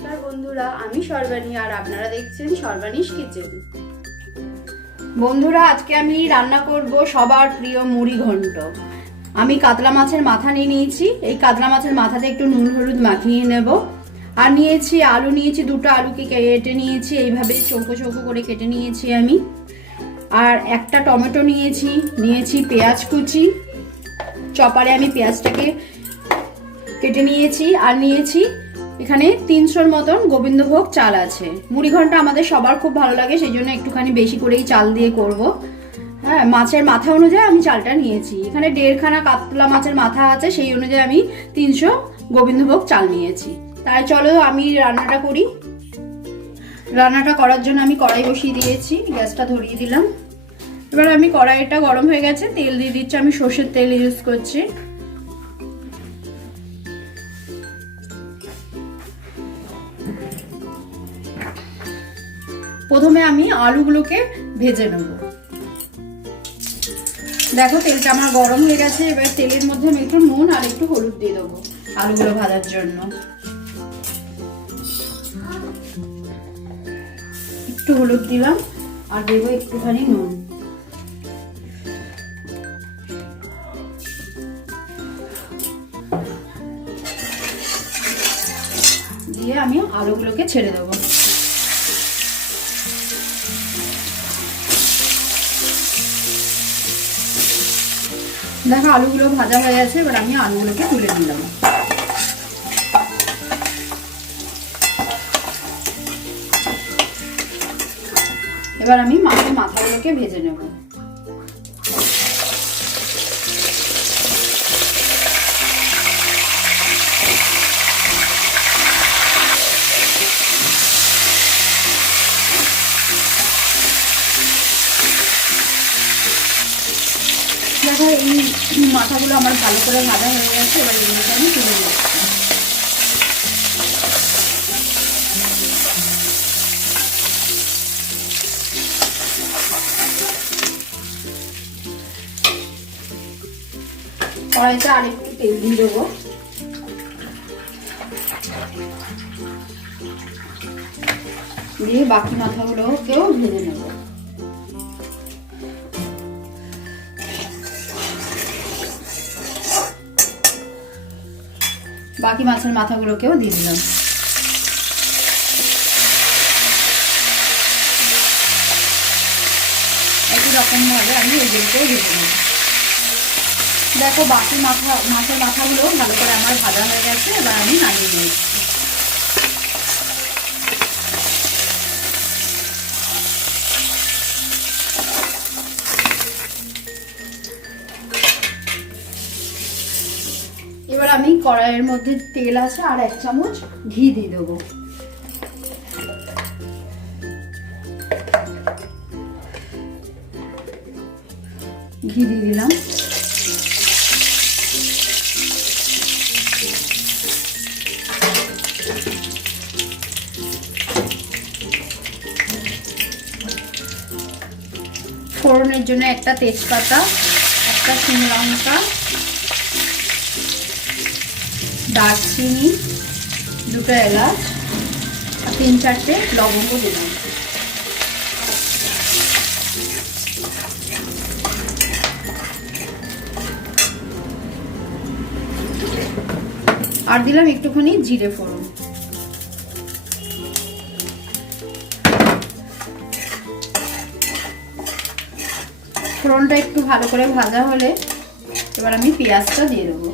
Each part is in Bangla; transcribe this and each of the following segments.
নমস্কার বন্ধুরা, আমি সর্বাণী আর আপনারা দেখছেন সর্বাণীস কিচেন। বন্ধুরা, আজকে আমি রান্না করব সবার প্রিয় মুড়ি ঘন্ট। আমি কাতলা মাছের মাথা নিয়ে নিয়েছি। এই কাতলা মাছের মাথাতে একটু নুন হলুদ মাখিয়ে নেব। আর নিয়েছি আলু, নিয়েছি দুটো আলুকে কেটে নিয়েছি। এইভাবে চৌকো চৌকো করে কেটে নিয়েছি আমি। আর একটা টমেটো নিয়েছি নিয়েছি পেঁয়াজ কুচি। চপারে আমি পেঁয়াজটাকে কেটে নিয়েছি। আর নিয়েছি এখানে তিনশোর মতন গোবিন্দভোগ চাল আছে। মুড়ি ঘণ্টা আমাদের সবার খুব ভালো লাগে সেই জন্য একটুখানি বেশি করেই চাল দিয়ে করব। হ্যাঁ মাছের মাথা অনুযায়ী আমি চালটা নিয়েছি। এখানে দেড়খানা কাতলা মাছের মাথা আছে, সেই অনুযায়ী আমি তিনশো গোবিন্দভোগ চাল নিয়েছি। তাই চলো আমি রান্নাটা করি। রান্নাটা করার জন্য আমি কড়াই বসিয়ে দিয়েছি, গ্যাসটা ধরিয়ে দিলাম। এবার আমি কড়াইটা গরম হয়ে গেছে, তেল দিয়ে দিচ্ছি, আমি সর্ষের তেল ইউজ করছি। প্রথমে আমি আলুগুলোকে ভেজে নেব। দেখো, তেলটা আমার গরম হয়ে গেছে, এবার তেলের মধ্যে আমি একটু নুন আর একটু হলুদ দিয়ে দেবো আলুগুলো ভাজার জন্য। একটু হলুদ দিলাম আর দেবো একটুখানি নুন। দিয়ে আমি আলুগুলোকে ছেড়ে দেবো। দেখো আলুগুলো ভাজা হয়ে গেছে, এবার আমি আলুগুলোকে তুলে নিলাম। এবার আমি মাছের মাথাগুলোকে ভেজে নেব। দেখো, এই মাথাগুলো আমার ভালো করে ভাজা হয়ে গেছে, এবার এগুলোকে আমি তুলে নিচ্ছি। কড়াইতে আর একটু তেল দিয়ে দেবো। দিয়ে বাকি মাথাগুলোকেও ভেজে নেব। বাকি মাছের মাথাগুলোকেও দিয়ে দিলাম। একই রকমভাবে আমি এগুলোকেও দিয়ে দিলাম। দেখো বাকি মাথা মাছের মাথাগুলো ভালো করে আমার ভাজা হয়ে গেছে, এবার আমি নামিয়ে নিয়েছি আমি কড়াইয়ের মধ্যে তেল আছে আর এক চামচ ঘি দিয়ে দেবো। ঘি দিয়ে দিলাম। ফোড়নের জন্য একটা তেজপাতা, একটা শুকনো লঙ্কা দারচিনি, দুটো এলাচ, আর তিন চারটে লবঙ্গ দিলাম আর দিলাম একটুখানি জিরে ফোড়ন। ফোড়নটা একটু ভালো করে ভাজা হলে এবার আমি পেঁয়াজটা দিয়ে দেবো।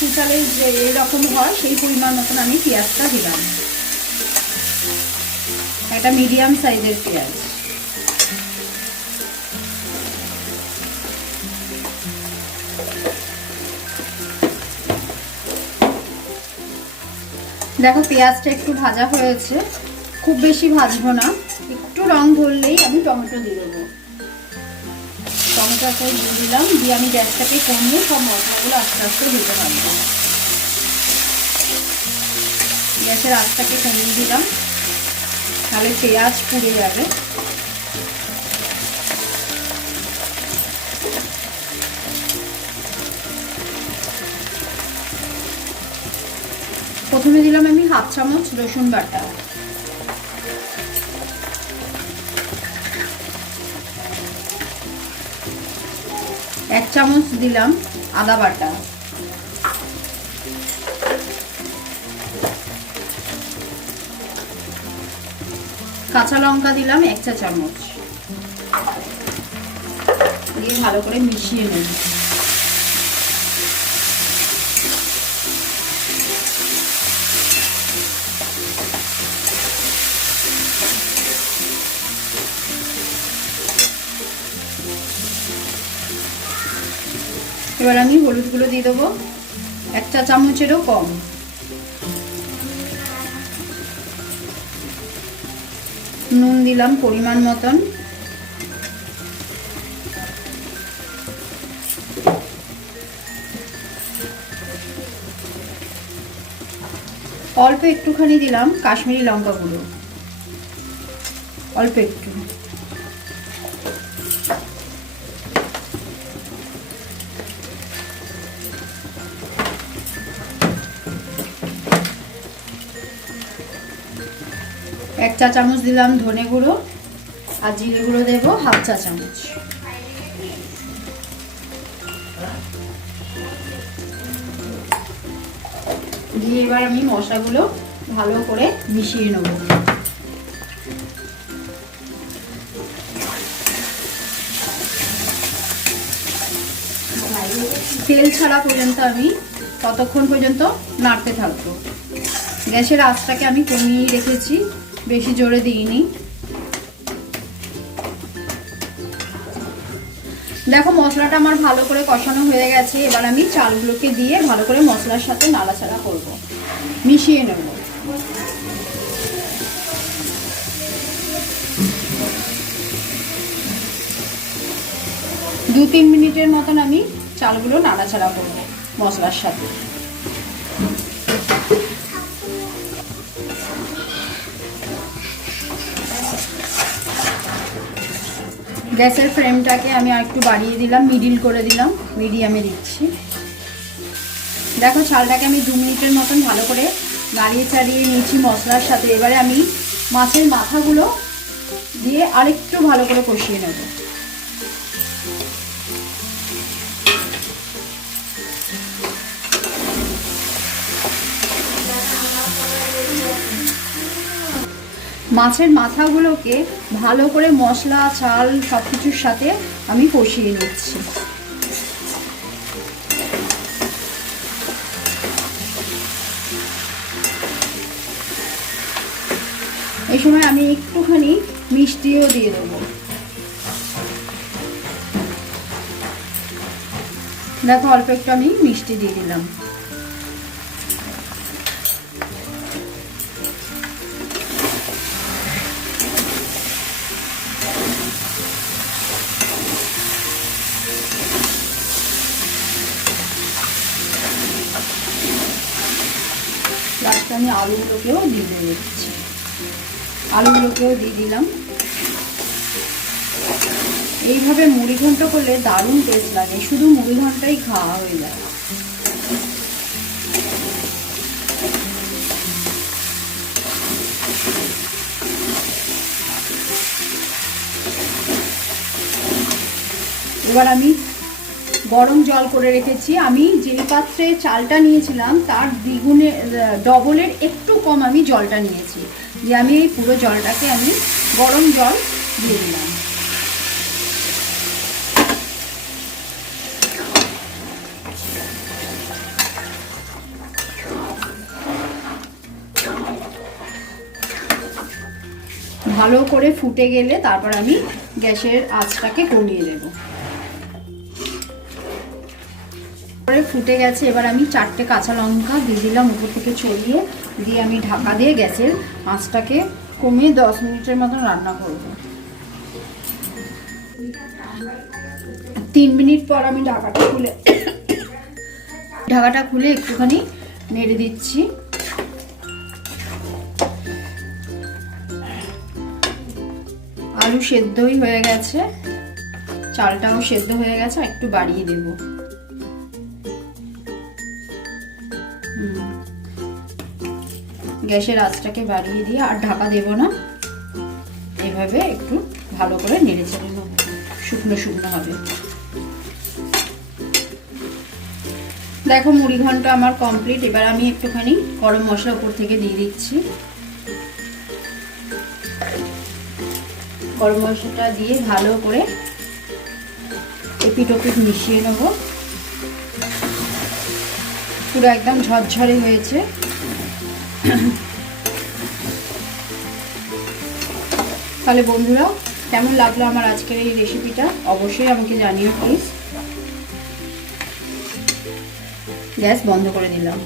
কুচালে যে এরকম হয়, সেই পরিমাণ মতন আমি পেঁয়াজটা দিলাম। একটা মিডিয়াম সাইজের পেঁয়াজ। দেখো, পেঁয়াজটা একটু ভাজা হয়েছে। খুব বেশি ভাজবো না। একটু রং ধরলেই আমি টমেটো দিয়ে দেবো। টমেটোটা দিয়ে দিলাম। দিয়ে আমি গ্যাসটাকে কমিয়ে সব মশলাগুলো আস্তে আস্তে দিতে পারব। গ্যাসের আঁচটাকে কমিয়ে দিলাম। তাহলে পেঁয়াজ পুড়ে যাবে। প্রথমে দিলাম আমি হাফ চামচ রসুন বাটা। চামচ দিলাম আদা বাটা। কাঁচা লঙ্কা দিলাম এক চা চামচ। দিয়ে ভালো করে মিশিয়ে নেব। এবার আমি হলুদ হলুদগুলো দিয়ে দেবো। এক চা চামচেরও কম। নুন দিলাম পরিমাণ মতন। অল্প একটুখানি দিলাম কাশ্মীরি লঙ্কা গুঁড়ো অল্প একটু। এক চা চামচ দিলাম ধনে গুঁড়ো আর জিরে গুঁড়ো দেবো হাফ চা চামচ। দিয়ে এবার আমি মশলাগুলো ভালো করে মিশিয়ে নেব। তেল ছাড়া পর্যন্ত আমি ততক্ষণ পর্যন্ত নাড়তে থাকব। গ্যাসের আঁচটাকে আমি কমিয়ে রেখেছি। বেশি জোরে দিইনি। দেখো, মশলাটা আমার ভালো করে কষানো হয়ে গেছে। এবার আমি চালগুলোকে দিয়ে ভালো করে মশলার সাথে নাড়াচাড়া করব। মিশিয়ে নেব। দু তিন মিনিটের মতন আমি চালগুলো নাড়াচাড়া করব মশলার সাথে। গ্যাসের ফ্রেমটাকে আমি আর একটু বাড়িয়ে দিলাম মিডিল করে দিলাম মিডিয়ামে দিচ্ছি। দেখো চালটাকে আমি দু মিনিটের মতন ভালো করে নাড়িয়ে চাড়িয়ে নিয়েছি মশলার সাথে। এবারে আমি মাছের মাথাগুলো দিয়ে আরেকটু ভালো করে কষিয়ে নেব। মাছের মাথাগুলোকে ভালো করে মশলা, চাল সব কিছুর সাথে আমি কষিয়ে নিচ্ছি। এই সময় আমি একটুখানি মিষ্টিও দিয়ে দেবো। দেখো, অল্প একটু আমি মিষ্টি দিয়ে দিলাম। লাস্টে আমি আলুগুলোকেও দিয়ে দিচ্ছি। আলুগুলোকেও দিয়ে দিলাম। এইভাবে মুড়ি ঘন্ট করলে দারুণ টেস্ট লাগে। শুধু মুড়ি ঘন্টাই খাওয়া হয়ে যায়। এবার আমি গরম জল করে রেখেছি। আমি যে পাত্রে চালটা নিয়েছিলাম, তার দ্বিগুণে ডবলের একটু কম আমি জলটা নিয়েছি। যে আমি এই পুরো জলটাকে আমি গরম জল দিয়ে দিলাম। ভালো করে ফুটে গেলে তারপর আমি গ্যাসের আঁচটাকে কমিয়ে দেবো করে ফুটে গেছে। এবার আমি চারটে কাঁচা লঙ্কা দিয়ে দিলাম উপর থেকে ছড়িয়ে। দিয়ে আমি ঢাকা দিয়ে গ্যাসের আঁচটাকে কমিয়ে দশ মিনিটের মতন রান্না করব। তিন মিনিট পর আমি ঢাকাটা খুলে ঢাকাটা খুলে একটুখানি নেড়ে দিচ্ছি। আলু সেদ্ধই হয়ে গেছে। চালটাও সেদ্ধ হয়ে গেছে একটু বাড়িয়ে দেব। গ্যাসের আঁচটাকে বাড়িয়ে দিয়ে আর ঢাকা দেব না। এভাবে একটু ভালো করে নেড়ে চেড়ে নেব। শুকনো শুকনো হবে। দেখো, মুড়ি ঘন্ট আমার কমপ্লিট এবার আমি একটুখানি গরম মশলা উপর থেকে দিয়ে দিচ্ছি। গরম মশলাটা দিয়ে ভালো করে এপিট ওপিট মিশিয়ে নেব। পুরো একদম ঝরঝরে হয়েছে। তাহলে বন্ধুরা, কেমন লাগল আমার আজকের এই রেসিপিটা অবশ্যই আমাকে জানিও প্লিজ গ্যাস বন্ধ করে দিলাম।